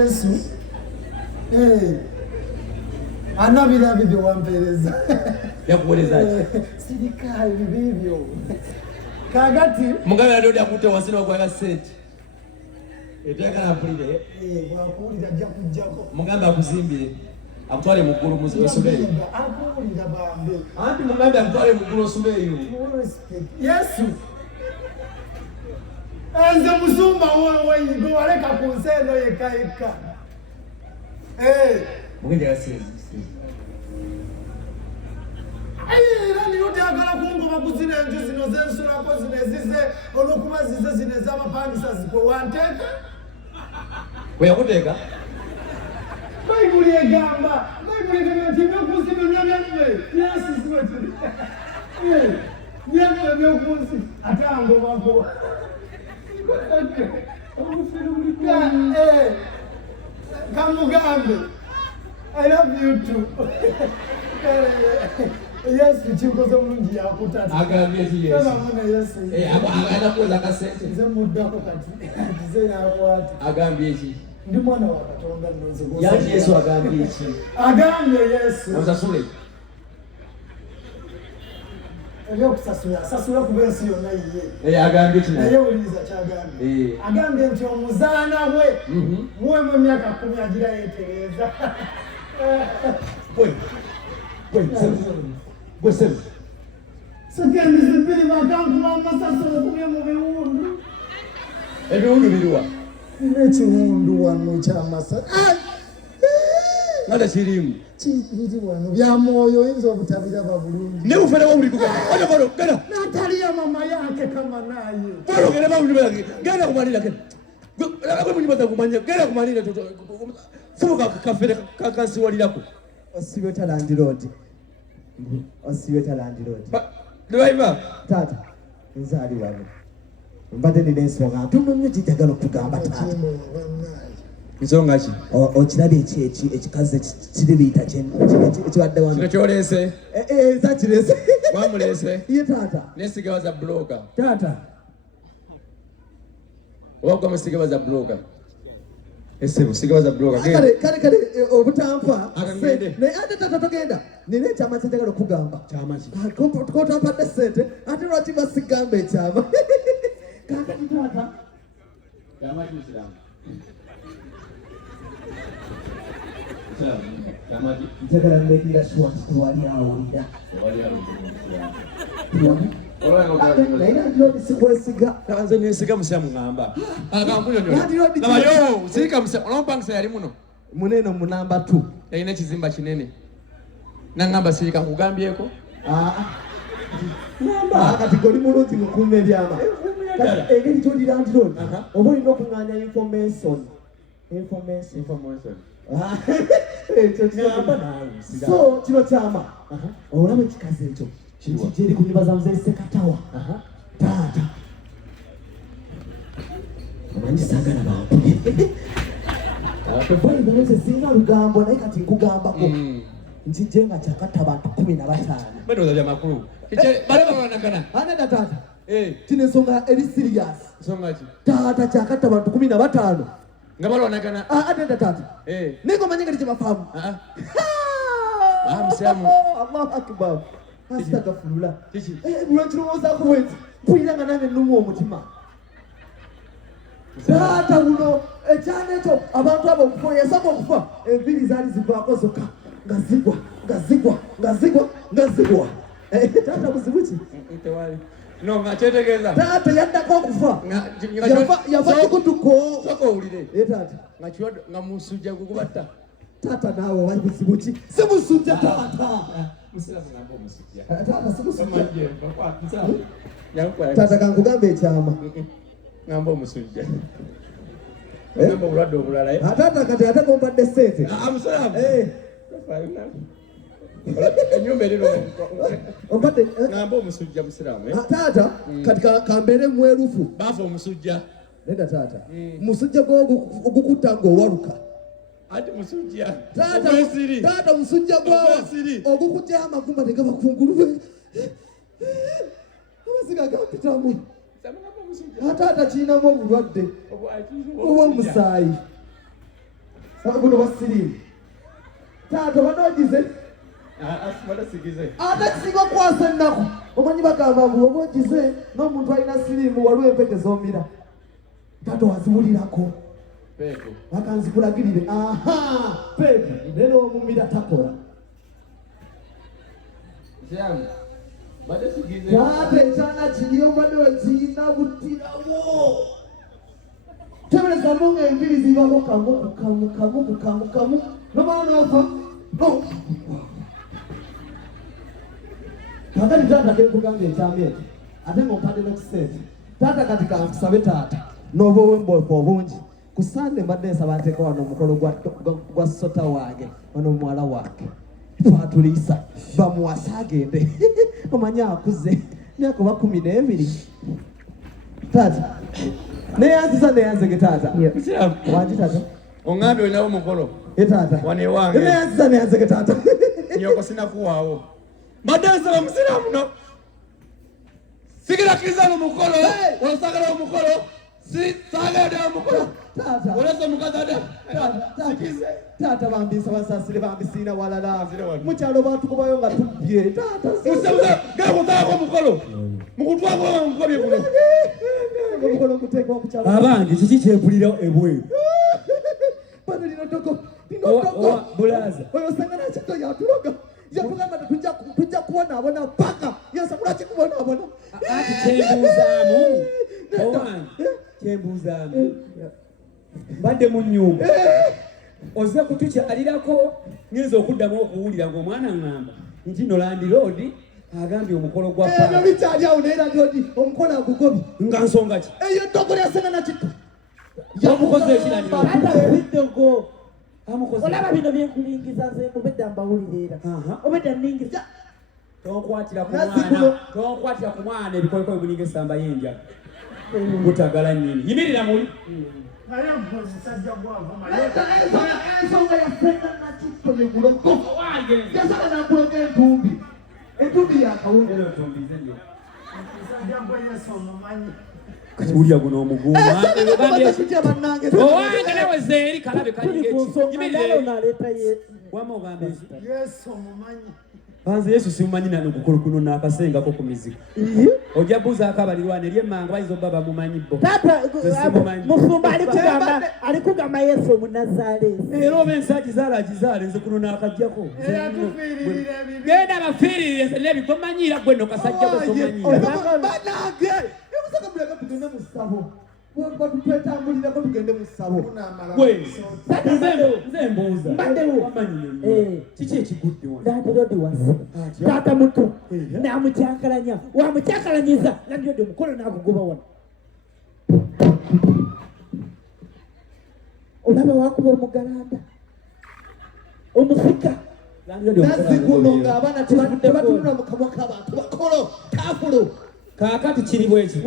Yesu anabira bibyo wampereza yakuwerezaje sirika bibyo kagati mugabe ndio yakute wasino kwa sente eteka na pulire bwakulira ajja kujjako mugambe akuzimbire akutwale mukuru muzi wesubeyo akulira bambe anti mugambe akutwale mukuru osubeyo Yesu anze musumba wewe ngo waleka kunseno yekaika mugenje gasezi nani yote agala kungoba kuzina enju zino zensulako zinezize olwokuba zize zineza abapangisa zikwe wanteka weyakuteka bayibuli egamba nti ebyokunsi byonna byamme byasisiwe tuli byamme ebyokunsi ate angobako kamugambe I love you too. Yesu chikoze mulungi yakutata agambye ti Yesu sema mwana Yesu anakuza kasente nze muddako kati nze nakwata agambye ki ndi mwana wa Katonda nnoze yaani Yesu agambye ki agambye Yesu osasule sasula kuba ensi yonna yiye agambye ki naye owuliriza kyagambye agambye nti omuzaana we muwemu emyaka 10 agira yeetereeza gwesemu sekendi zibiri bakankuba amasasiro kumye mu biwundu ebiwundu biriwa n'ekiwundu wano ky'amasasiro ngata kirimu kiri wano bya mwoyo oyinza obutabiraba bulungi ne bufere buli kugana gana nataliya mama yake kama naye gana bawulire gana kumalira kene gwe munyibaza kumanya gana kumalira fuka kafere kakansiwalirako osibe talandi road lwaiva tata nzali wano mbadde nina ensonga ntono nnyo gy'enjagala okugamba taata nsonga ki okirabye ekikazi kiribiyita ekibadde wano kyolese zakirese wamulese ye taata nesigabaza bloga taata owagwa musigabaza bloga esebo sigabaza bloga kale obutampa Akangende. naye ate taata togenda nina ekyama kyenjagala okugamba kyamaki kotampadde sente ate lwaki basigamba ekyama kakati taata kyamaki musiramu njagala mbekira swati tewali awulira naye nandirodi sikwesiga nze nensiga musiramu ŋŋamba akampunyonyonabayo sirika musiramu olampangisa yali muno muneno munamba 2 yalina ekizimba kinene naŋŋamba sirika nkugambyeko kati goli mulungi mukuuma ebyama engeri gyolirandirodi oba olina okuŋŋanya information so kino kyama olaba ekikazi ekyo kijeri ku nyumba za mzee Sekatawa taata omanyi saagala bantu bali banze singa lugambo naye kati nkugambako nti jenga kyakatta bantu 15 bedoza bya makulu balebabanagana aneda taata kino ensonga eri serious nsonga ki taata kyakatta bantu 15 nga balwanagana aneda taata ninga omanyi ngeri gyebafaamu musiramu Allahu akbar astagfirullah lwekirowoozaako bwenti mpulira nga nange nnumu omutima taata wuno ekyana ekyo abantu abo okufa yasaba okufa enviiri zaali zivaako zokka nga zigwa taata buzibu ki no nga kyetegeeza taata yaddako okufa yava kikutuko soka owulire taata nga musujja gukubatta taata naawe oba buzibu ki si musujja taata taata kankugambe ekyama ngamba omusujja ogamba obulwadde obulala taata kati ate kompadde sente musalamu enyumba erino ompadde ngamba omusujja musiramu taata kati kambeere mwerufu baafa omusujja neda taata musujja gwe ogukutta ng'owaluka ati musujja taata musujja gwawa ogukujjayo amagumba tegaba kungulu amasiga gampitamu taata kiinamu obulwadde obw'omusaayi guno basirimu taata banogize atakisinga kwasa ennaku omanyi bagamba bwoba ogize n'omuntu alina sirimu waliwo empeke zomira taata waziwulirako bakanzikulagirire peepu nene omumira takola taata ekyana kiri obadde wekirina butirawo tebereza munga enviri zibako kamu nomala nofa kakati taata gekugamba ekyama ekyo ate ngaompadde nekisente taata kati kankusabe taata noba owemboko obungi ku sande mbadde nsaba nteeka wano omukolo gwa sota wange wano muwala wange twatuliisa bamuwasa agende omanyi akuze myaka oba 12 taata neyanzige taata wangi taata oŋambye olinawo omukolo taata wanewange neyanzige taata nyoko sinakuwaawo mbadde nsaba musiraamu no sigirakiriza nomukolo osagala omukolo sagala ddala omukolo olesa omukazi adda taata bambisa basasire bambisiina walala mukyalo batukubayo nga tubbye taata gakusaako omukolo mukutwako omukobye guno omukolo guteekwa kukyalo abange kiki kyempulira ebweru bano lino toko bulaza oyo osangana kito yatuloga yatugamba tujja kubonaabona paka yasabula kikubonaabona ati kyembuuzaamu owange kyembuuzaamu mbadde mu nnyumba oze kutukyalirako ngenza okuddamu okuwulira ng'omwana ŋŋamba nti no landiroodi agambye omukolo gwa ebyo bikyali awo naye landiroodi omukolo agugobye nga nsonga ki eyo ttoko lyasangana kito yamukoze ekirandiroodi olaba bino byenkulingiza nze obedda mbawulira era obedda nningiza tonkwatira ku mwana ebikoleko bimulinga essamba y'enjala gutagala nnyini yimirira muli naye mposisajja gwavuma ensonga yasangana kito negulo yasala nakulega entumbi yakawulira musajja gwa yesu omumanyi kiwulya guno omuguuma owange nawe zeeri kalabe naleeta wama ogamba yesu omumanyi banze yesu simumanyi nano gukolo kuno nakasengako ku mizigo ojja buuzaako abalirwana eri emmanga bayinza obba bamumanyi bo taata mufumba alikugamba yesu omunazaaleesi era oba ensi agizaala agizaale nze kuno nakajjako eyatufiiririra ebibi genda bafiirire nebitomanyiira gwe no kasajja gwe tomanyiira banange emusagabulaga tugende mu ssabo batutwetambulirako tugende mu ssabo gwe nze mbuuza wamanyi kiki ekigudde wano landiroodi wase taata muto namukyankalanya wamukyankalanyiza landiroodi omukolo nagugoba wano olaba wakuba omugalanda omusika nazikuno ng'abaana tebatunula mu kamwa k'abantu bakolo kafulo kaakati kiri bweki